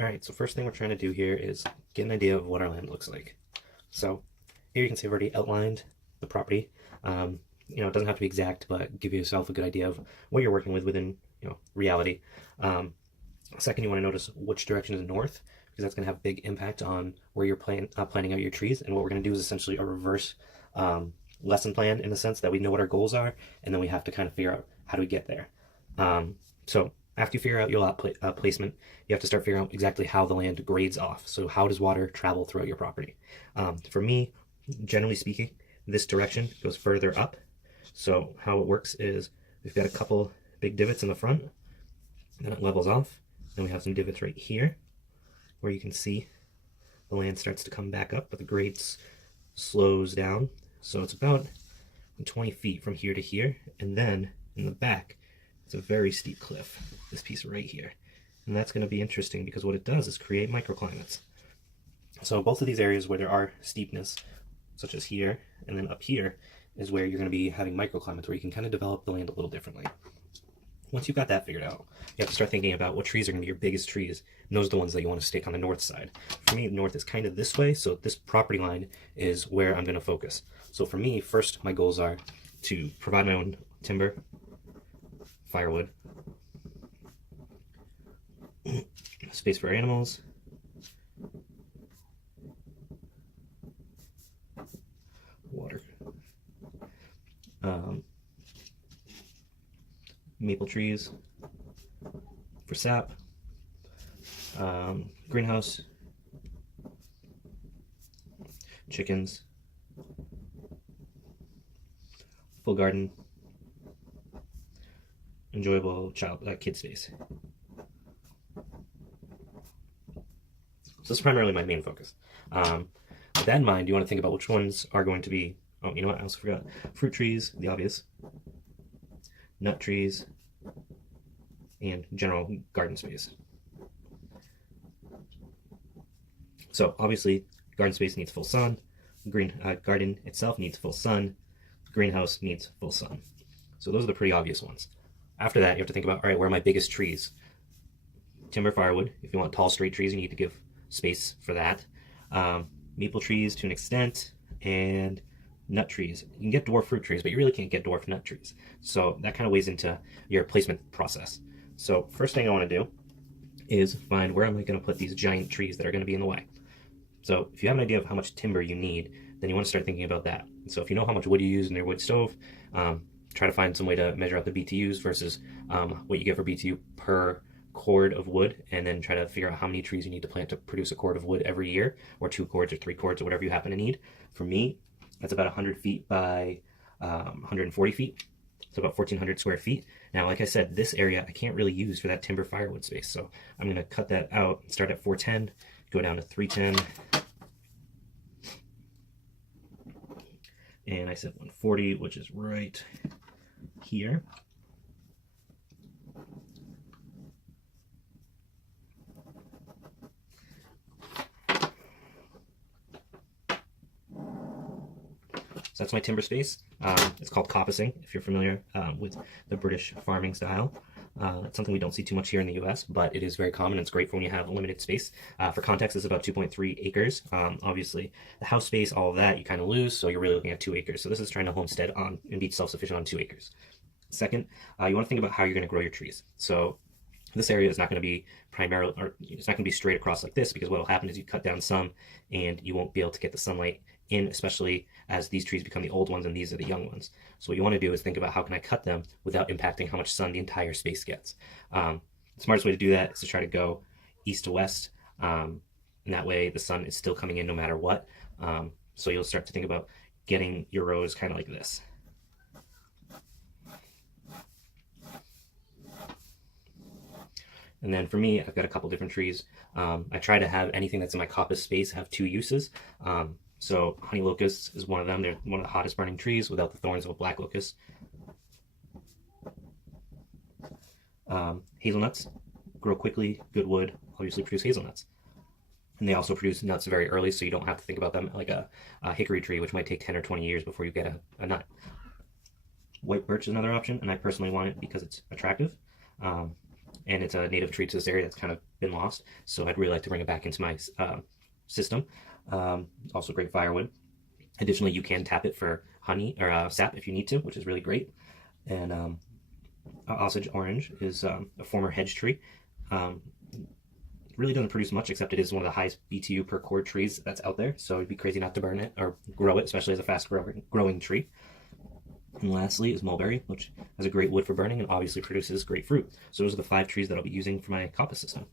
Alright, so first thing we're trying to do here is get an idea of what our land looks like. So here you can see I've already outlined the property. It doesn't have to be exact, but give yourself a good idea of what you're working with within, reality. Second, you want to notice which direction is north, because that's going to have a big impact on where you're planting out your trees. And what we're going to do is essentially a reverse lesson plan, in the sense that we know what our goals are, and then we have to kind of figure out how do we get there. So after you figure out your lot placement, you have to start figuring out exactly how the land grades off. So how does water travel throughout your property? For me, generally speaking, this direction goes further up. So how it works is we've got a couple big divots in the front, then it levels off. Then we have some divots right here where you can see the land starts to come back up, but the grade slows down. So it's about 20 feet from here to here. And then in the back, it's a very steep cliff, this piece right here. And that's going to be interesting because what it does is create microclimates. So both of these areas where there are steepness, such as here and then up here, is where you're going to be having microclimates where you can kind of develop the land a little differently. Once you've got that figured out, you have to start thinking about what trees are going to be your biggest trees, and those are the ones that you want to stick on the north side. For me, the north is kind of this way, so this property line is where I'm going to focus. So for me, first, my goals are to provide my own timber, firewood, space for animals, water, maple trees for sap, greenhouse, chickens, full garden, enjoyable kid space. So this is primarily my main focus. With that in mind, you want to think about which ones are going to be, oh, you know what, I also forgot. Fruit trees, the obvious. Nut trees, and general garden space. So obviously, garden space needs full sun. Garden itself needs full sun. Greenhouse needs full sun. So those are the pretty obvious ones. After that, you have to think about, all right, where are my biggest trees? Timber, firewood. If you want tall, straight trees, you need to give space for that. Maple trees to an extent, and nut trees. You can get dwarf fruit trees, but you really can't get dwarf nut trees. So that kind of weighs into your placement process. So first thing I want to do is find where am I going to put these giant trees that are going to be in the way. So if you have an idea of how much timber you need, then you want to start thinking about that. So if you know how much wood you use in your wood stove, try to find some way to measure out the BTUs versus what you get for BTU per cord of wood, and then try to figure out how many trees you need to plant to produce a cord of wood every year, or 2 cords or 3 cords or whatever you happen to need. For me, that's about 100 feet by 140 feet. So about 1,400 square feet. Now, like I said, this area I can't really use for that timber firewood space. So I'm going to cut that out, start at 410, go down to 310. And I said 140, which is right here. So that's my timber space. It's called coppicing, if you're familiar with the British farming style. It's something we don't see too much here in the US, but it is very common. It's great for when you have limited space. For context, it's about 2.3 acres. Obviously, the house space, all of that, you kind of lose, so you're really looking at 2 acres. So this is trying to homestead on and be self-sufficient on 2 acres. Second, you want to think about how you're going to grow your trees. So this area is not going to be primarily, or it's not going to be straight across like this, because what will happen is you cut down some and you won't be able to get the sunlight in, especially as these trees become the old ones and these are the young ones. So what you want to do is think about how can I cut them without impacting how much sun the entire space gets. The smartest way to do that is to try to go east to west, and that way the sun is still coming in no matter what. So you'll start to think about getting your rows kind of like this. And then for me, I've got a couple different trees. I try to have anything that's in my coppice space have 2 uses. So honey locusts is one of them. They're one of the hottest burning trees without the thorns of a black locust. Hazelnuts grow quickly, good wood, obviously produce hazelnuts. And they also produce nuts very early, so you don't have to think about them like a hickory tree, which might take 10 or 20 years before you get a nut. White birch is another option, and I personally want it because it's attractive. and it's a native tree to this area that's kind of been lost. So I'd really like to bring it back into my system. Also great firewood. Additionally, you can tap it for honey or sap if you need to, which is really great. And Osage orange is a former hedge tree. Really doesn't produce much, except it is one of the highest BTU per cord trees that's out there. So it'd be crazy not to burn it or grow it, especially as a fast growing tree. And lastly is mulberry, which has a great wood for burning and obviously produces great fruit. So those are the 5 trees that I'll be using for my coppice system.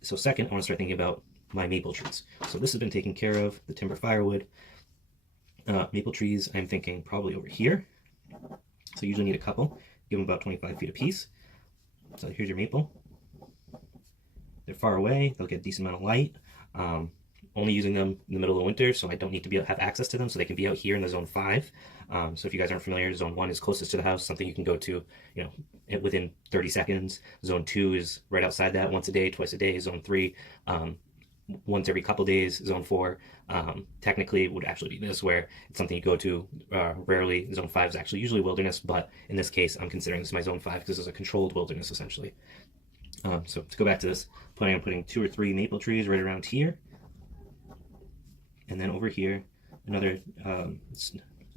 So second, I want to start thinking about my maple trees. So this has been taken care of, the timber firewood. Maple trees, I'm thinking probably over here. So you usually need a couple, give them about 25 feet apiece. So here's your maple. They're far away, they'll get a decent amount of light. Only using them in the middle of the winter, so I don't need to have access to them, so they can be out here in the zone 5. So if you guys aren't familiar, zone 1 is closest to the house, something you can go to, within 30 seconds. Zone 2 is right outside that, once a day, twice a day. Zone 3, once every couple days. Zone 4, technically would actually be this, where it's something you go to rarely. Zone 5 is actually usually wilderness, but in this case, I'm considering this my zone 5 because it's a controlled wilderness, essentially. So to go back to this, planning on putting 2 or 3 maple trees right around here. And then over here, another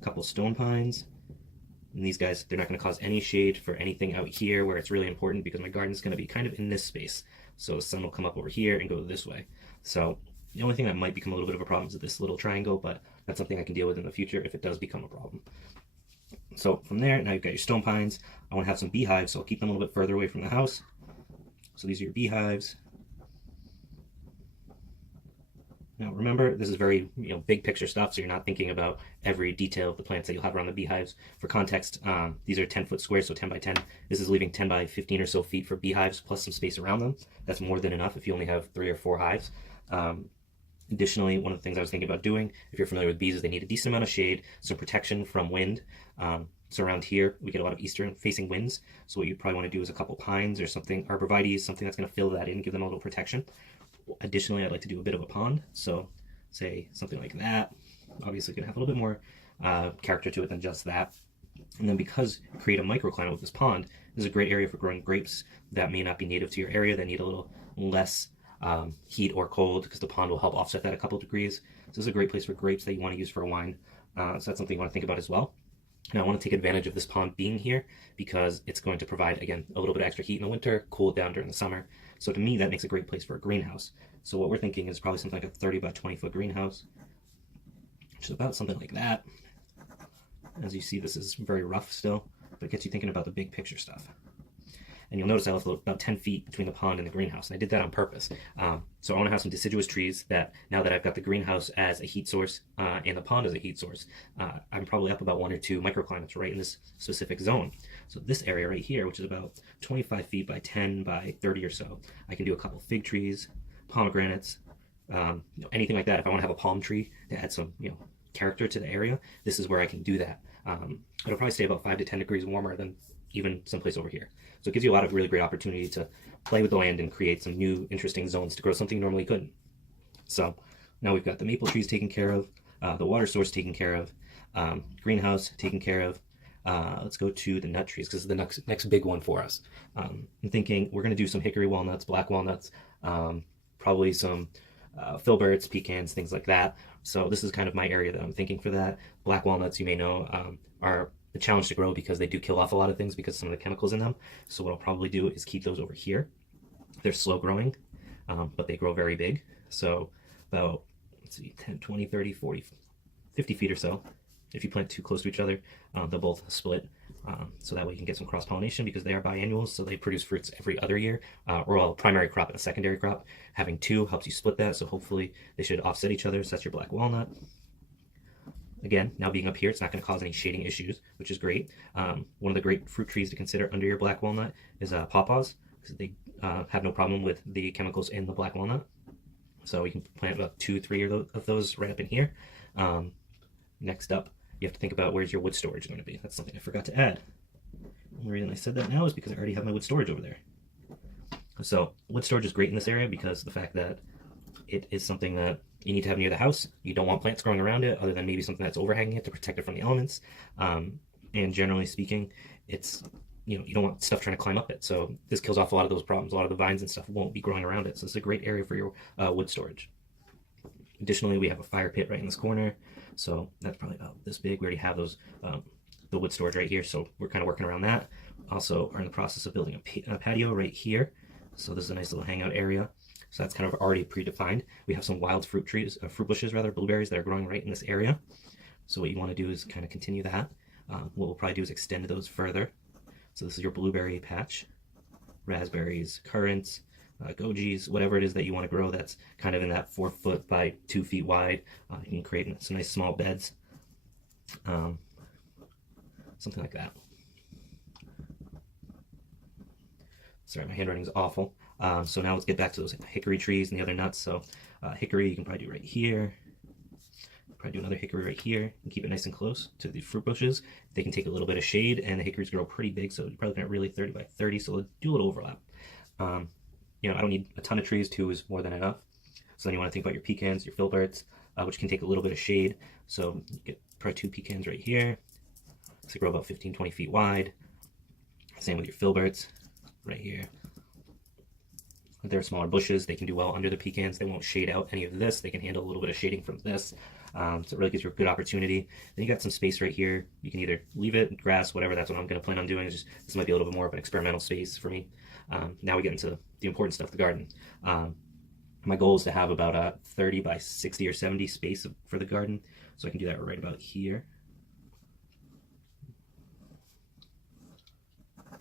couple stone pines. And these guys, they're not going to cause any shade for anything out here where it's really important, because my garden's going to be kind of in this space. So the sun will come up over here and go this way. So the only thing that might become a little bit of a problem is this little triangle, but that's something I can deal with in the future if it does become a problem. So from there, now you've got your stone pines. I want to have some beehives, so I'll keep them a little bit further away from the house. So these are your beehives. Now remember, this is very big picture stuff, so you're not thinking about every detail of the plants that you'll have around the beehives. For context, these are 10-foot squares, so 10 by 10. This is leaving 10 by 15 or so feet for beehives, plus some space around them. That's more than enough if you only have 3 or 4 hives. Additionally, one of the things I was thinking about doing, if you're familiar with bees, is they need a decent amount of shade, some protection from wind. So around here, we get a lot of eastern-facing winds. So what you probably want to do is a couple pines or something, arborvitaes, something that's going to fill that in, give them a little protection. Additionally, I'd like to do a bit of a pond. So say something like that. Obviously, going to have a little bit more character to it than just that. And then because you create a microclimate with this pond, this is a great area for growing grapes that may not be native to your area, that need a little less heat or cold, because the pond will help offset that a couple degrees. So this is a great place for grapes that you want to use for wine. So that's something you want to think about as well. Now I want to take advantage of this pond being here because it's going to provide, again, a little bit of extra heat in the winter, cool it down during the summer. So to me, that makes a great place for a greenhouse. So what we're thinking is probably something like a 30 by 20 foot greenhouse, which is about something like that. As you see, this is very rough still, but it gets you thinking about the big picture stuff. And you'll notice I left about 10 feet between the pond and the greenhouse, and I did that on purpose. So I want to have some deciduous trees that, now that I've got the greenhouse as a heat source and the pond as a heat source, I'm probably up about 1 or 2 microclimates right in this specific zone. So this area right here, which is about 25 feet by 10 by 30 or so, I can do a couple fig trees, pomegranates, anything like that. If I want to have a palm tree to add some character to the area, this is where I can do that. It'll probably stay about 5 to 10 degrees warmer than even someplace over here. So it gives you a lot of really great opportunity to play with the land and create some new interesting zones to grow something you normally couldn't. So now we've got the maple trees taken care of, the water source taken care of, greenhouse taken care of. Let's go to the nut trees, because this is the next big one for us. I'm thinking we're going to do some hickory walnuts, black walnuts, probably some filberts, pecans, things like that. So this is kind of my area that I'm thinking for that. Black walnuts, you may know, are a challenge to grow because they do kill off a lot of things because of some of the chemicals in them. So what I'll probably do is keep those over here. They're slow growing, but they grow very big. So about, let's see, 10, 20, 30, 40, 50 feet or so. If you plant too close to each other, they'll both split. So that way you can get some cross-pollination, because they are biannuals, so they produce fruits every other year, or a primary crop and a secondary crop. Having 2 helps you split that, so hopefully they should offset each other. So that's your black walnut. Again, now being up here, it's not going to cause any shading issues, which is great. One of the great fruit trees to consider under your black walnut is pawpaws, because they have no problem with the chemicals in the black walnut. So you can plant about 2, 3 of those right up in here. Next up, you have to think about where's your wood storage going to be. That's something I forgot to add. The reason I said that now is because I already have my wood storage over there. So wood storage is great in this area because of the fact that it is something that you need to have near the house. You don't want plants growing around it, other than maybe something that's overhanging it to protect it from the elements. And generally speaking, it's you don't want stuff trying to climb up it. So this kills off a lot of those problems. A lot of the vines and stuff won't be growing around it. So it's a great area for your wood storage. Additionally, we have a fire pit right in this corner. So that's probably about this big. We already have those, the wood storage right here. So we're kind of working around that. Also are in the process of building a patio right here. So this is a nice little hangout area. So that's kind of already predefined. We have some wild fruit trees, fruit bushes rather, blueberries that are growing right in this area. So what you want to do is kind of continue that. What we'll probably do is extend those further. So this is your blueberry patch, raspberries, currants, gojis, whatever it is that you want to grow that's kind of in that 4 foot by 2 feet wide. You can create some nice small beds, something like that. Sorry, my handwriting is awful. So now let's get back to those hickory trees and the other nuts. So hickory you can probably do right here. Probably do another hickory right here and keep it nice and close to the fruit bushes. They can take a little bit of shade, and the hickories grow pretty big, so you're probably looking at really 30 by 30, so let's do a little overlap. You know, I don't need a ton of trees, 2 is more than enough. So then you want to think about your pecans, your filberts, which can take a little bit of shade. So you get probably 2 pecans right here. So they grow about 15-20 feet wide. Same with your filberts right here. They're smaller bushes. They can do well under the pecans. They won't shade out any of this. They can handle a little bit of shading from this. So it really gives you a good opportunity. Then you got some space right here. You can either leave it, grass, whatever. That's what I'm going to plan on doing. Just, this might be a little bit more of an experimental space for me. Now we get into the important stuff, the garden. My goal is to have about a 30 by 60 or 70 space for the garden. So I can do that right about here.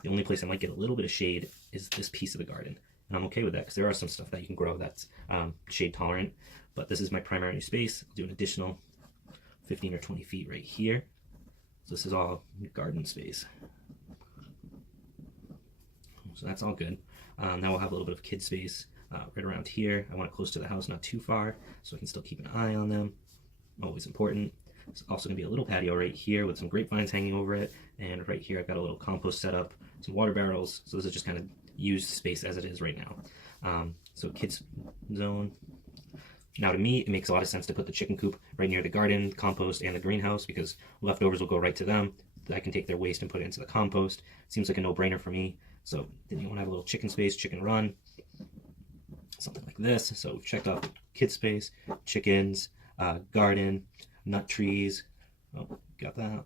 The only place I might get a little bit of shade is this piece of the garden. And I'm okay with that because there are some stuff that you can grow that's shade tolerant. But this is my primary space. I'll do an additional 15 or 20 feet right here. So this is all garden space. So that's all good. Now we'll have a little bit of kid space right around here. I want it close to the house, not too far, so I can still keep an eye on them. Always important. It's also going to be a little patio right here with some grapevines hanging over it. And right here I've got a little compost set up, some water barrels. So this is just kind of used space as it is right now. So kids zone. Now to me, it makes a lot of sense to put the chicken coop right near the garden, compost, and the greenhouse because leftovers will go right to them. I can take their waste and put it into the compost. Seems like a no-brainer for me. So then you want to have a little chicken space, chicken run, something like this. So we've checked off kid space, chickens, garden, nut trees. Oh, got that.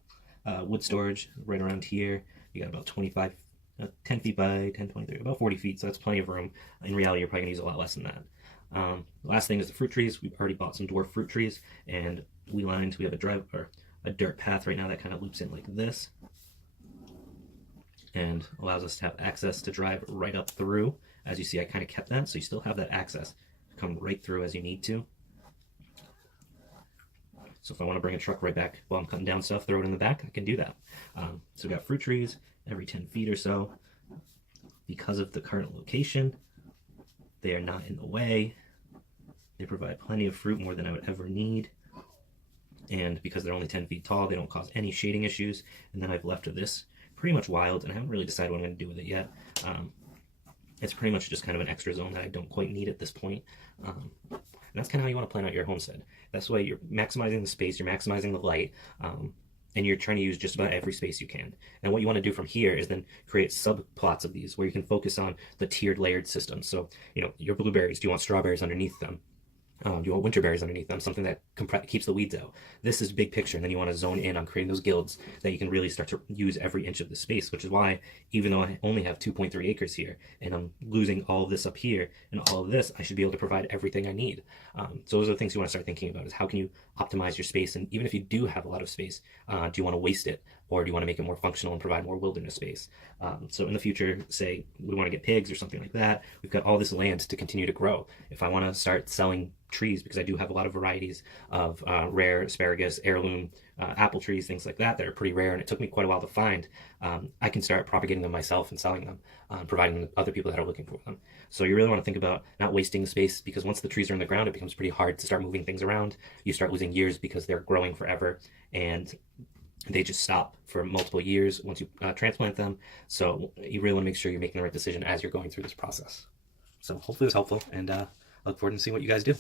Wood storage right around here. You got about 10 feet by 10, 20, 30, about 40 feet, so that's plenty of room. In reality, you're probably going to use a lot less than that. The last thing is the fruit trees. We've already bought some dwarf fruit trees, and we have a dirt path right now that kind of loops in like this and allows us to have access to drive right up through. As you see, I kind of kept that, so you still have that access to come right through as you need to. So if I want to bring a truck right back while I'm cutting down stuff, throw it in the back, I can do that. So we've got fruit trees every 10 feet or so. Because of the current location, they are not in the way. They provide plenty of fruit, more than I would ever need. And because they're only 10 feet tall, they don't cause any shading issues. And then I've left this pretty much wild, and I haven't really decided what I'm going to do with it yet. It's pretty much just kind of an extra zone that I don't quite need at this point. And that's kind of how you want to plan out your homestead. That's why you're maximizing the space, you're maximizing the light, and you're trying to use just about every space you can. And what you want to do from here is then create subplots of these where you can focus on the tiered layered system. So, you know, your blueberries, do you want strawberries underneath them? Do you want winter berries underneath them, something that keeps the weeds out? This is big picture, and then you want to zone in on creating those guilds that you can really start to use every inch of the space, which is why, even though I only have 2.3 acres here, and I'm losing all of this up here, and all of this, I should be able to provide everything I need. So those are the things you want to start thinking about, is how can you optimize your space, and even if you do have a lot of space, do you want to waste it, or do you want to make it more functional and provide more wilderness space? So in the future, say we want to get pigs or something like that, we've got all this land to continue to grow. If I want to start selling trees, because I do have a lot of varieties of rare asparagus, heirloom, apple trees, things like that are pretty rare, and it took me quite a while to find. I can start propagating them myself and selling them, providing them to other people that are looking for them. So you really want to think about not wasting the space, because once the trees are in the ground, it becomes pretty hard to start moving things around. You start losing years because they're growing forever, and they just stop for multiple years once you transplant them. So you really want to make sure you're making the right decision as you're going through this process. So hopefully it was helpful, and I look forward to seeing what you guys do.